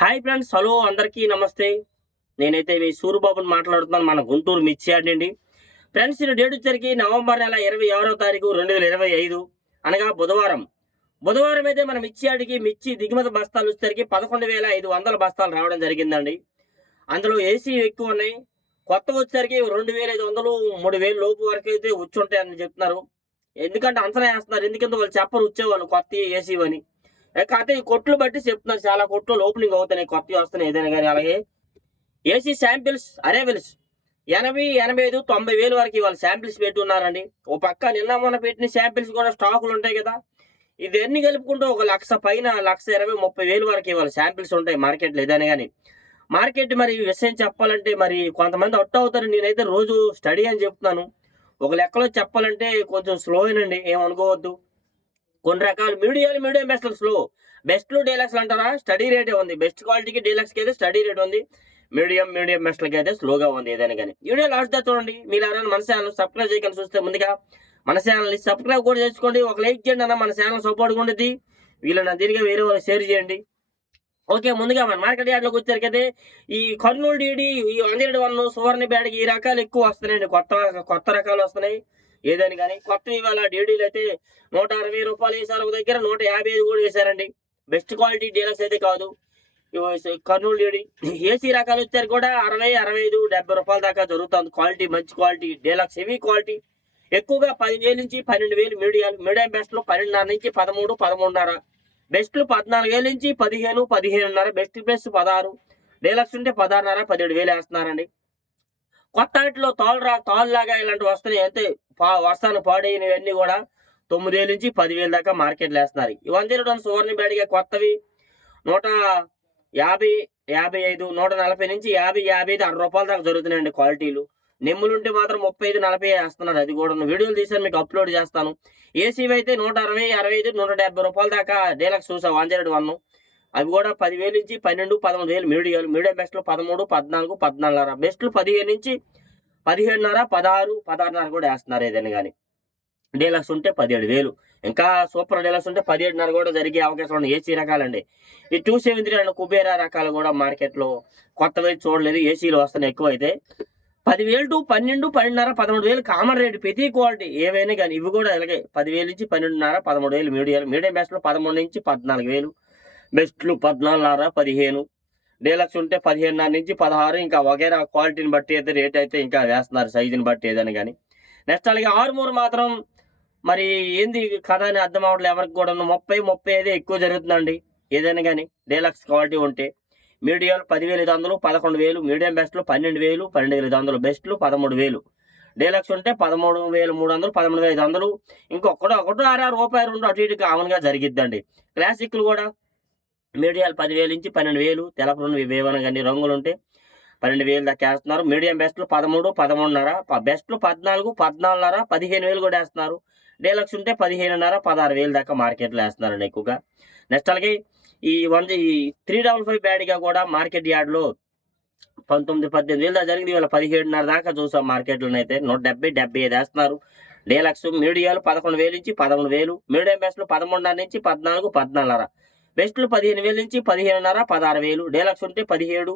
Hi friends, hello అందరికీ నమస్తే. నేనైతే మీ సూరిబాబుని మాట్లాడుతున్నాను, మన గుంటూరు మిర్చి యార్డ్ నుండి. ఫ్రెండ్స్, ఈ డేట్ వచ్చరికి నవంబర్ నెల 26వ తారీఖు 2025 అనగా బుధవారం. బుధవారం అయితే మన మిర్చి యార్డ్కి మిర్చి దిగుమతి బస్తాలు వచ్చేసరికి 11,500 బస్తాలు రావడం జరిగిందండి. అందులో ఏసీ ఎక్కువ ఉన్నాయి. కొత్తగా వచ్చేసరికి 2,500 3,000 లోపు వరకు అయితే వచ్చుంటాయని చెప్తున్నారు. ఎందుకంటే అంచనా వేస్తున్నారు, ఎందుకంటే వాళ్ళు చెప్పరు వచ్చేవాళ్ళు కొత్త ఏసీ అని. కాకపోతే ఈ కొట్లు బట్టి చెప్తున్నారు, చాలా కొట్లు ఓపెనింగ్ అవుతున్నాయి, కొత్తవి వస్తున్నాయి ఏదైనా కానీ. అలాగే ఏసీ శాంపిల్స్ అరైవల్స్ 80, 85, 90,000 వరకు ఇవాళ శాంపిల్స్ పెట్టి ఉన్నారండి. ఓ పక్క నిన్న మొన్న పెట్టిన శాంపిల్స్ కూడా స్టాకులు ఉంటాయి కదా, ఇది అన్ని కలుపుకుంటూ 1,00,000 పైన 1,20,000, 30,000 వరకు ఇవాళ శాంపిల్స్ ఉంటాయి మార్కెట్లో ఏదైనా కానీ. మార్కెట్ మరి విషయం చెప్పాలంటే మరి కొంతమంది అవుట్ అవుతారు, నేనైతే రోజు స్టడీ అని చెప్తున్నాను. ఒక లెక్కలో చెప్పాలంటే కొంచెం స్లో అయినండి, ఏమనుకోవద్దు. కొన్ని రకాల మీడియం బెస్ట్లు స్లో, బెస్ట్లు డీలక్స్లు అంటారా, స్టడీ రేటే ఉంది. బెస్ట్ క్వాలిటీకి డీలక్స్కి అయితే స్టడీ రేట్ ఉంది. మీడియం బెస్ట్లకి అయితే స్లోగా ఉంది ఏదైనా కానీ. వీడియో లాస్ట్ దా చూడండి. మీరు ఎవరైనా మన ఛానల్ సబ్స్క్రైబ్ చేయకుండా చూస్తే ముందుగా మన ఛానల్ని సబ్స్క్రైబ్ కూడా చేసుకోండి. ఒక లైక్ చేయండి అన్న, మన ఛానల్ సపోర్ట్గా ఉండేది. వీళ్ళని దీనిగా వేరే వాళ్ళు షేర్ చేయండి. ఓకే, ముందుగా మన మార్కెట్ యార్డ్లోకి వచ్చేసరికైతే ఈ కర్నూలు డీడీ, ఈ 101 సువర్ణ బ్యాడ్కి ఈ రకాలు ఎక్కువ వస్తున్నాయండి. కొత్త రకాలు వస్తున్నాయి ఏదని కానీ. కొత్త ఇవాళ డీడీలు అయితే 160 రూపాయలు వేసారు, ఒక దగ్గర 155 కూడా వేశారండి. బెస్ట్ క్వాలిటీ డీలక్స్ అయితే కాదు కర్నూలు డీడీ. ఏసీ రకాలు వచ్చారు కూడా 60, 65, 70 రూపాయల దాకా జరుగుతుంది. క్వాలిటీ మంచి క్వాలిటీ డీలక్స్ హెవీ క్వాలిటీ. ఎక్కువగా 10,000 నుంచి 12,000 మీడియం బెస్ట్లో 12,500 నుంచి 13, 13,500. బెస్ట్లు 14,000 నుంచి 15, 15,500. Best plus 16. డీలక్స్ ఉంటే 16,500, 17,000 వేస్తున్నారండి. కొత్త వాటిలో తాళ్ళలాగా ఇలాంటివి వస్తున్నాయి. అయితే వర్షాన్ని పాడైనవన్నీ కూడా 9,000 నుంచి 10,000 దాకా మార్కెట్లో వేస్తున్నారు. ఈ 101 సువర్ణ బ్యాడ్గా కొత్తవి 150, 55, 140 నుంచి 50, 55, 60 రూపాయల దాకా జరుగుతున్నాయండి క్వాలిటీలు. నెమ్ములుంటే మాత్రం 35, 40 వేస్తున్నారు. అది కూడా వీడియోలు తీసాను, మీకు అప్లోడ్ చేస్తాను. ఏసీవి అయితే 160, 65, 170 రూపాయల దాకా డీలక్స్ చూసా 101. అవి కూడా 10,000 నుంచి 12, 13,000 మీడియం బెస్ట్లు 13, 14, 14,500. బెస్ట్లు 15 నుంచి 15,500, 16, 16,500 కూడా వేస్తున్నారు ఏదైనా కానీ. డీలక్స్ ఉంటే 17,000. ఇంకా సూపర్ డీలక్స్ ఉంటే 17,500 కూడా జరిగే అవకాశం ఉంది. ఏసీ రకాలండి. ఈ 273 అండ్ కుబేరా రకాలు కూడా మార్కెట్లో కొత్తవి చూడలేదు, ఏసీలు వస్తున్నాయి ఎక్కువ. అయితే 10,000 టు 12, 12,500, 13,000 కామన్ రేటు ప్రతి క్వాలిటీ ఏవైనా కానీ. ఇవి కూడా అలాగే 10,000 నుంచి 12,500, 13,000 మీడియం బెస్ట్లో 13 నుంచి 14,000. బెస్ట్లు 14,500, 15. డీలక్స్ ఉంటే 15,500 నుంచి 16. ఇంకా వగేరా క్వాలిటీని బట్టి అయితే రేట్ అయితే ఇంకా వేస్తున్నారు, సైజుని బట్టి ఏదైనా కానీ. నెక్స్ట్ అలాగే ఆర్మూర్ మాత్రం మరి ఏంది కథ అని అర్థం అవ్వట్లేదు ఎవరికి కూడా. 30, 35 ఎక్కువ జరుగుతుందండి ఏదైనా కానీ. డీలక్స్ క్వాలిటీ ఉంటే మీడియం 10,500, 11,000. మీడియం బెస్ట్లు 12,000, 12,500. బెస్ట్లు 13,000. డీలక్స్ ఉంటే 13,300, 13,500. ఇంకొకటి 6 రూపాయలు 2 అటు ఇటు కామన్గా జరిగిద్దండి. క్లాసిక్లు కూడా మీడియాలు 10,000 నుంచి 12,000. తెలపరున్న ఏమైనా కానీ రంగులు ఉంటే 12,000 దాకా వేస్తున్నారు. మీడియం బెస్ట్లు 13, 13,500. బెస్ట్లు 14, 14,500, 15,000 కూడా వేస్తున్నారు. డీలక్స్ ఉంటే 15,500, 16,000 దాకా మార్కెట్లో వేస్తున్నారండి ఎక్కువగా. నెక్స్ట్ అలాగే ఈ 355 బ్యాడ్గా కూడా మార్కెట్ యార్డ్లో 19, 18,000 దాకా జరిగింది. ఇవాళ 17,500 దాకా చూసాం మార్కెట్లో అయితే. 170, 75 వేస్తున్నారు. డీలక్స్ మీడియాలు 11,000 నుంచి 13,000. మీడియం బెస్ట్లు 13,500 నుంచి 14, 14,500. బెస్ట్లు 15,000 నుంచి 15,500, 16,000. డీలక్స్ ఉంటే 17,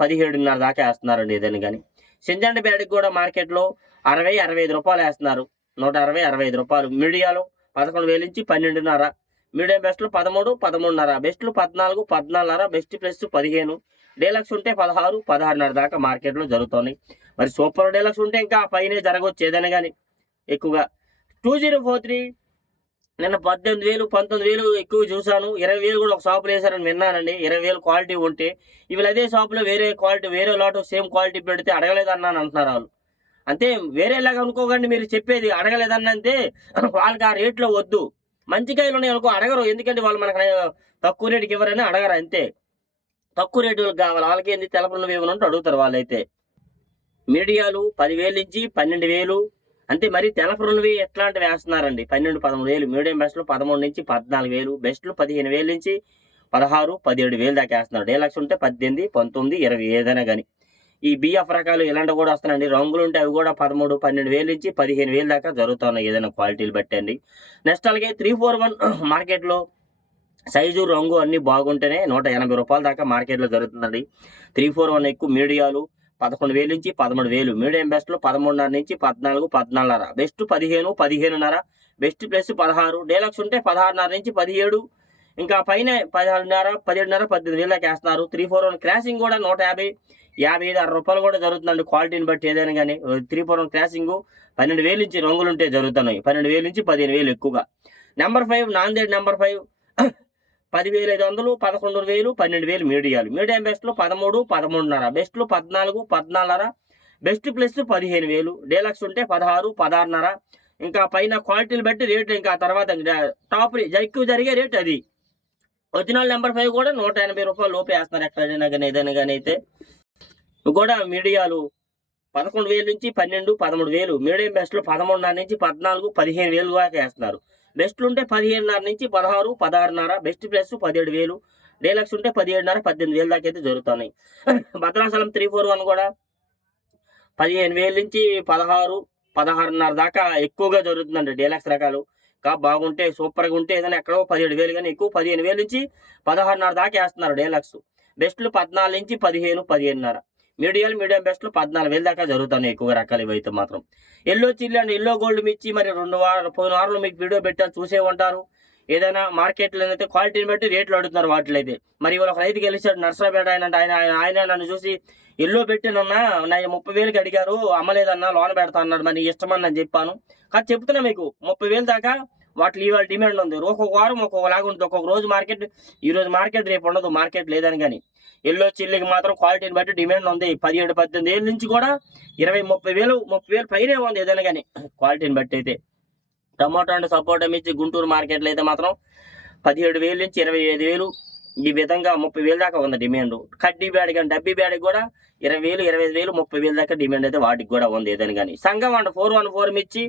17,500 దాకా వేస్తున్నారండి ఏదైనా కానీ. సింజండ్ బ్యాడ్కి కూడా మార్కెట్లో 60, 65 రూపాయలు వేస్తున్నారు. 160, 65 రూపాయలు. మీడియాలు 11,000 నుంచి 12,500. మీడియం బెస్ట్లు 13, 13,500. బెస్ట్లు 14, 14,500. Best plus 15. డీలక్స్ ఉంటే 16, 16,500 దాకా మార్కెట్లో జరుగుతున్నాయి. మరి సూపర్ డీలక్స్ ఉంటే ఇంకా పైనే జరగవచ్చు ఏదైనా కానీ ఎక్కువగా. 2043 నిన్న 18,000, 19,000 ఎక్కువ చూశాను. 20,000 కూడా ఒక షాపులో వేసారని విన్నానండి. 20,000 క్వాలిటీ ఉంటే ఇవాళ అదే షాపులో వేరే క్వాలిటీ, వేరే లాట్ సేమ్ క్వాలిటీ పెడితే అడగలేదన్నాను అంటున్నారు వాళ్ళు. అంతే, వేరేలాగా అనుకోకండి. మీరు చెప్పేది అడగలేదన్నంతే వాళ్ళకి ఆ రేట్లో వద్దు. మంచి కాయలు ఉన్నాయి అనుకో అడగరు, ఎందుకంటే వాళ్ళు మనకు తక్కువ రేటుకి ఇవ్వరని అడగరు. అంతే, తక్కువ రేటులకు కావాలి వాళ్ళకి. ఏంది తెలపనులు ఏమైనా అడుగుతారు వాళ్ళైతే. మీడియాలు 10,000 నుంచి 12,000. అంతే, మరి తెలపరున్నవి ఎట్లాంటివి వేస్తున్నారండి 12, 13,000. మీడియం బెస్ట్లు 13 నుంచి 14,000. బెస్ట్లు 15,000 నుంచి 16, 17,000 దాకా వేస్తున్నారు. డీలక్స్ ఉంటే 18, 19, 20 ఏదైనా కానీ. ఈ బిఎఫ్ రకాలు ఇలాంటివి కూడా వస్తున్నాయండి. రంగులు ఉంటే అవి కూడా 13, 12,000 నుంచి 15,000 దాకా జరుగుతున్నాయి ఏదైనా క్వాలిటీలు బట్టి అండి. నెక్స్ట్ అలాగే 341 మార్కెట్లో సైజు రంగు అన్ని బాగుంటేనే 180 రూపాయల దాకా మార్కెట్లో జరుగుతుందండి. 341 ఎక్కువ మీడియాలు 11,000 నుంచి 13,000, మీడియం బెస్ట్లో 13.5 నుంచి 14, 14.5, బెస్ట్ 15, 15.5, బెస్ట్ ప్లస్ 16, డీలక్స్ ఉంటే 16.5 నుంచి 17, ఇంకా పైన 16.5, 17.5, 18,000 దాకా వేస్తున్నారు. 341 క్రాసింగ్ కూడా 150, 55, 60 రూపాయలు కూడా జరుగుతుందండి క్వాలిటీని బట్టి ఏదైనా కానీ. 341 క్రాసింగ్ 12,000 నుంచి రంగులు ఉంటే జరుగుతున్నాయి. 12,000 నుంచి 15,000 ఎక్కువగా. నెంబర్ 5 నాందేడ్ నెంబర్ 5 10,500, 11,000, 12,000 మీడియాలు. మీడియం బెస్ట్లో 13, 13.5, బెస్ట్లో 14, 14.5, బెస్ట్ ప్లస్ 15,000, డీలక్స్ ఉంటే 16, 16.5, ఇంకా పైన క్వాలిటీలు బట్టి రేట్లు. ఇంకా తర్వాత టాప్ ఎక్కువ జరిగే రేట్ అది. ఒరిజినల్ నెంబర్ 5 కూడా 180 రూపాయలు లోపే వేస్తున్నారు ఎక్కడైనా కానీ ఏదైనా కానీ. అయితే కూడా మీడియాలు 11,000 నుంచి 12, 13,000, మీడియం బెస్ట్లో 13.5 నుంచి 14, 15,000 దాకా వేస్తున్నారు. బెస్ట్లు ఉంటే 15.5 నుంచి 16, 16.5, బెస్ట్ ప్లస్ 17,000, డీలక్స్ ఉంటే 17.5, 18,000 దాకా అయితే జరుగుతున్నాయి. భద్రాచలం 341 కూడా 15,000 నుంచి 16, 16.5 దాకా ఎక్కువగా జరుగుతుందండి. డీలక్స్ రకాలు బాగుంటే సూపర్గా ఉంటే ఏదైనా ఎక్కడో 17,000 కానీ ఎక్కువ 15,000 నుంచి 16.5 దాకా వేస్తున్నారు డీలక్స్. బెస్ట్లు 14 నుంచి 15, 15.5, మీడియం బెస్ట్లు 14,000 దాకా జరుగుతున్నాయి ఎక్కువ రకాలు ఇవైతే మాత్రం. Yellow chilli and yellow gold మిర్చి మరి 2 వారాలు మీకు వీడియో పెట్టాను, చూసే ఉంటారు. ఏదైనా మార్కెట్లో అయితే క్వాలిటీని బట్టి రేట్లు అడుగుతున్నారు వాటిలో అయితే. మరి ఇవాళ ఒక రైతుకి వెళ్ళిచాడు నర్సరాపేట ఆయన నన్ను చూసి ఎల్లో పెట్టానన్నా 30,000కి అడిగారు, అమ్మలేదన్నా, లోన పెడతా అన్నాడు. మరి ఇష్టమని అని చెప్పాను. కానీ చెప్తున్నా మీకు 30,000 దాకా వాటిలో ఇవాళ డిమాండ్ ఉంది. ఒక్కొక్క వారం ఒక్కొక్కలాగా ఉంటుంది. ఒక్కొక్క రోజు మార్కెట్, ఈ రోజు మార్కెట్ రేపు ఉండదు, మార్కెట్ లేదని. కానీ ఎల్లో చిల్లికి మాత్రం క్వాలిటీని బట్టి డిమాండ్ ఉంది. 17, 18,000 నుంచి కూడా 20, 30,000 పైనే ఉంది ఏదైనా కానీ క్వాలిటీని బట్టి అయితే. టమాటో అండ్ సపోటా మిర్చి గుంటూరు మార్కెట్లో అయితే మాత్రం 17,000 నుంచి 25,000, ఈ విధంగా 30,000 దాకా ఉంది డిమాండ్. కడ్డీ బ్యాడ్ కానీ డబ్బీ బ్యాడ్ కూడా 20,000, 25,000, 30,000 దాకా డిమాండ్ అయితే వాటికి కూడా ఉంది ఏదైనా కానీ. సంఘం అండ్ 414 మిర్చి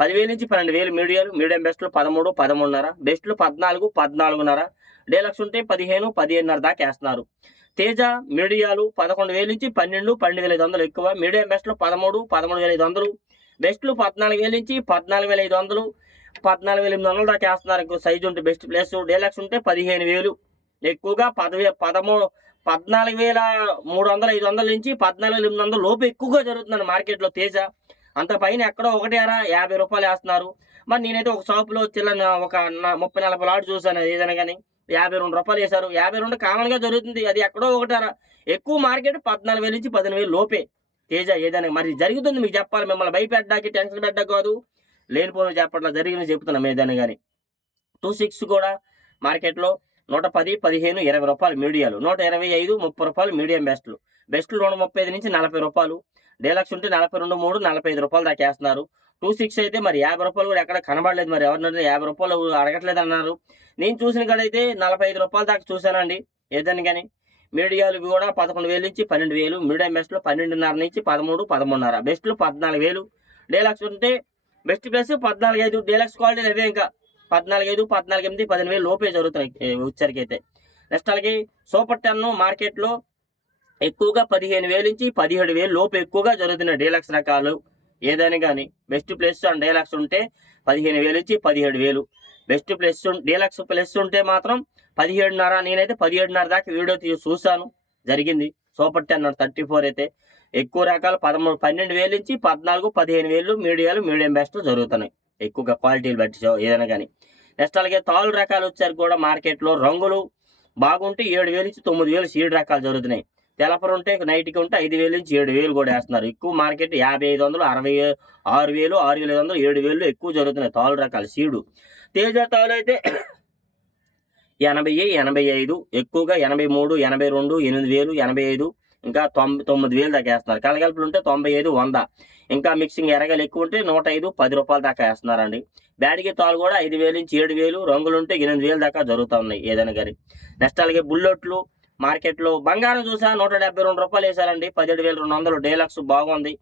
10,000 నుంచి 12,000 మీడియం బెస్ట్లు 13, 13.5, బెస్ట్లు 14, 14.5, డీలక్స్ ఉంటే 15, 15.5 దాకా వేస్తున్నారు. తేజ మీడియాలు 11,000 నుంచి 12, 12,500 ఎక్కువ, మీడియం బెస్ట్లు 13, 13,500, బెస్ట్లు 14,000 నుంచి 14,500, 14,800 దాకా వేస్తున్నారు. సైజు ఉంటే బెస్ట్ ప్లేస్. డీలక్స్ ఉంటే 15,000 ఎక్కువగా, 14,300, 500 నుంచి 14,800 లోపు ఎక్కువగా జరుగుతుందండి మార్కెట్లో తేజ. అంత పైన ఎక్కడో 50 రూపాయలు వేస్తున్నారు. మరి నేనైతే ఒక షాపులో ఒక 30-40 లాట్ చూసాను ఏదైనా కానీ 52 రూపాయలు వేశారు. 52 కామన్గా జరుగుతుంది. అది ఎక్కడో ఎక్కువ మార్కెట్ 14,000 నుంచి 15,000 లోపే తేజ ఏదైనా. మరి జరుగుతుంది మీకు చెప్పాలి, మిమ్మల్ని భయపెట్టడానికి, టెన్షన్ పెట్టడానికి కాదు, లేనిపోయిన చెప్పట్లా, జరిగిన చెప్తున్నాం ఏదైనా కానీ. 26 కూడా మార్కెట్లో 110, 15, 20 రూపాయలు మీడియాలు, 125, 30 రూపాయలు మీడియం బెస్ట్లు. 135 నుంచి 40 రూపాయలు, డీలక్స్ ఉంటే 42, 3, 45 రూపాయలు దాకా వేస్తున్నారు. 26 అయితే మరి 50 రూపాయలు కూడా ఎక్కడ కనబడలేదు. మరి ఎవరినైతే 50 రూపాయలు అడగట్లేదు అన్నారు. నేను చూసిన కాడైతే 45 రూపాయల దాకా చూశానండి ఏదైనా కానీ. మీడియాలు కూడా 11,000 నుంచి 12,000, మీడియం బెస్ట్లో 12.5 నుంచి 13, 13.5, బెస్ట్లు 14,000, డీలక్స్ ఉంటే బెస్ట్ ప్లస్ 14,500, డీలక్స్ క్వాలిటీ అవే ఇంకా 14,500, 14,800, 15,000 లోపే జరుగుతున్నాయి వచ్చరికి అయితే. నెక్స్ట్ అలాగే సూపర్ 10 మార్కెట్లో ఎక్కువగా 15,000 నుంచి 17,000 లోపు ఎక్కువగా జరుగుతున్నాయి డీలక్స్ రకాలు ఏదైనా కానీ. బెస్ట్ ప్లస్ అండ్ డీలక్స్ ఉంటే 15,000 నుంచి 17,000, బెస్ట్ ప్లస్ డీలక్స్ ప్లస్ ఉంటే మాత్రం 17.5. నేనైతే 17.5 దాకా వీడియో చూసాను, జరిగింది. సూపర్ 10 34 అయితే ఎక్కువ రకాలు 12,000 నుంచి 14, 15,000 మీడియం బెస్ట్ జరుగుతున్నాయి ఎక్కువగా క్వాలిటీలు బట్టి ఏదైనా కానీ. నెక్స్ట్ అలాగే తాళ్ళు రకాలు వచ్చారు కూడా మార్కెట్లో. రంగులు బాగుంటే 7,000 నుంచి 9,000 సీడ్ రకాలు జరుగుతున్నాయి. తెలపరు ఉంటే నైట్కి ఉంటే 5,000 నుంచి 7,000 కూడా వేస్తున్నారు. ఎక్కువ మార్కెట్ 5,500, 66,000, 6,500, 7,000 ఎక్కువ జరుగుతున్నాయి తాళ్ళు రకాలు సీడు. తేజ తాళ్ళు అయితే 80, 85 ఎక్కువగా, 83, 82, 8,000, 85, ఇంకా 9,000 దాకా వేస్తున్నారు. కలగలుపులు ఉంటే 95, 100, ఇంకా మిక్సింగ్ ఎరగలు ఎక్కువ ఉంటే 105, 10 రూపాయలు దాకా వేస్తున్నారండి. బ్యాడిగి తాళ్ళు కూడా 5,000 నుంచి 7,000, రంగులు ఉంటే 8,000 దాకా జరుగుతూ ఉన్నాయి ఏదైనా కానీ. నెక్స్ట్ అలాగే బుల్లెట్లు మార్కెట్లో. బంగారం చూసా 172 రూపాయలు వేశారండి, 17,200, డీలక్స్ బాగుంది.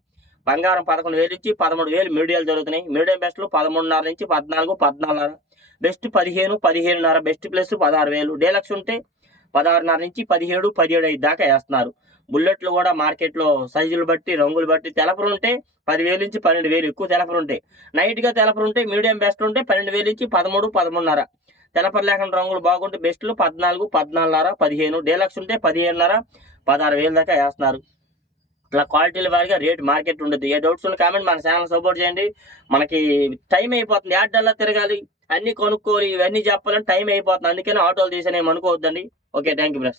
బంగారం 11,000 నుంచి 13,000 మీడియాలు జరుగుతున్నాయి. మీడియం బెస్ట్లు 13.5 నుంచి 14, 14.5, బెస్ట్ 15, 15.5, బెస్ట్ ప్లస్ 16,000, డీలక్స్ ఉంటే 16.5 నుంచి 17, 17.5 దాకా వేస్తున్నారు. బుల్లెట్లు కూడా మార్కెట్లో సైజులు బట్టి, రంగులు బట్టి. తెలపరు ఉంటే 10,000 నుంచి 12,000 ఎక్కువ తెలపరు ఉంటాయి. నైట్గా తెలపరు ఉంటే మీడియం బెస్ట్ ఉంటే 12,000 నుంచి 13, 13.5, తెలపర లేకుండా రంగులు బాగుంటే బెస్ట్లు 14, 14.5, 15, డీలక్స్ ఉంటే 15.5, 16,000 దాకా వేస్తున్నారు. ఇట్లా క్వాలిటీల వారిగా రేట్ మార్కెట్ ఉండదు. ఏ డౌట్స్ ఉన్న కామెంట్ మన ఛానల్ సపోర్ట్ చేయండి. మనకి టైం అయిపోతుంది, యాడ్డల్లా తిరగాలి, అన్ని కొనుక్కోవాలి, ఇవన్నీ చెప్పాలని టైం అయిపోతుంది. అందుకని ఆటోలు తీసానేమి అనుకోవద్దండి. Okay, thank you brother.